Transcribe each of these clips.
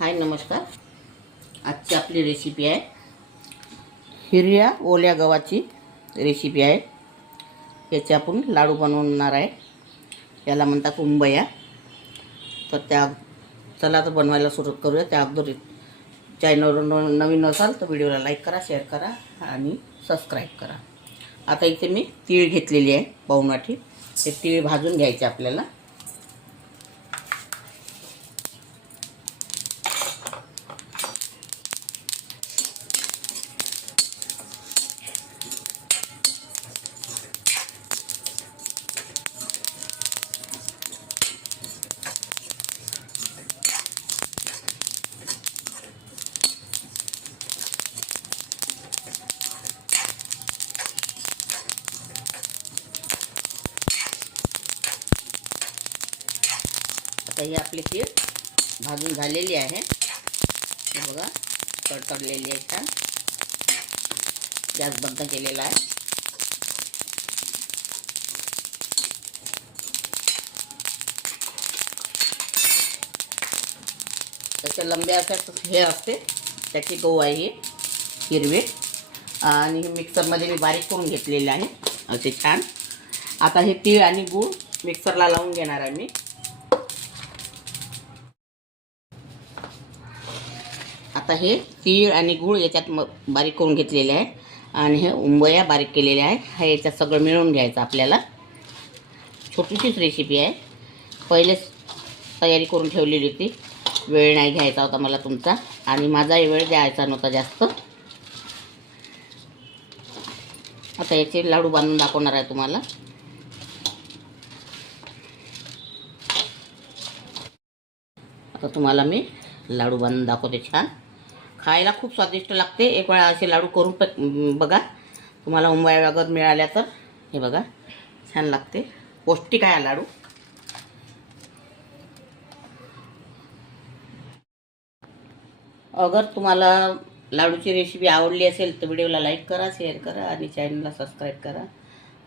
हाय नमस्कार. आजची आपली रेसिपी आहे हिरव्या ओल्या गव्हाची रेसिपी आहे. याचे आपण लाडू बनवणार आहे. याला म्हणतात उंबया. तर चला तर बनवायला सुरुवात करूया. त्या अगोदर चॅनलवर नवीन असाल तर व्हिडिओला लाईक करा, शेअर करा आणि सबस्क्राईब करा. आता इथे मी तीळ घेतलेली आहे पाऊण वाटी. ते तीळ भाजून घ्यायचे आपल्याला. आता ही आपली तीळ भाजून झालेली आहे. हे बघा तडतडलेली आहे. छान गॅस बंद केलेला आहे. त्याच्या लंब्या अशा हे असते त्याची गहू आहे ही हिरवे. आणि हे मिक्सरमध्ये मी बारीक करून घेतलेले आहे असे छान. आता हे तीळ आणि गूळ मिक्सरला लावून घेणार आहे मी. आता हे तीळ आणि गूळ याच्यात बारीक करून घेतलेले आहे आणि हे उंबया बारीक केलेल्या आहे. हा याच्यात सगळं मिळून घ्यायचं आपल्याला. छोटीशीच रेसिपी आहे. पहिलेच तयारी करून ठेवलेली होती. वेळ नाही घ्यायचा होता मला तुमचा आणि माझाही वेळ द्यायचा नव्हता जास्त. आता याचे लाडू बांधून दाखवणार आहे तुम्हाला. आता तुम्हाला मी लाडू बांधून दाखवते. छान खायला खूप स्वादिष्ट लागते. एक वेळा असे लाडू करून बघा. तुम्हाला उंबया वगैरे मिळाल्या तर हे बघा छान लागते. पौष्टिक आहे लाडू. अगर तुम्हाला लाडूची रेसिपी आवडली असेल तर व्हिडिओला लाईक करा, शेअर करा आणि चॅनलला सबस्क्राईब करा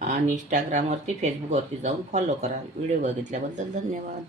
आणि इंस्टाग्रामवरती फेसबुकवरती जाऊन फॉलो करा. व्हिडिओ बघितल्याबद्दल धन्यवाद.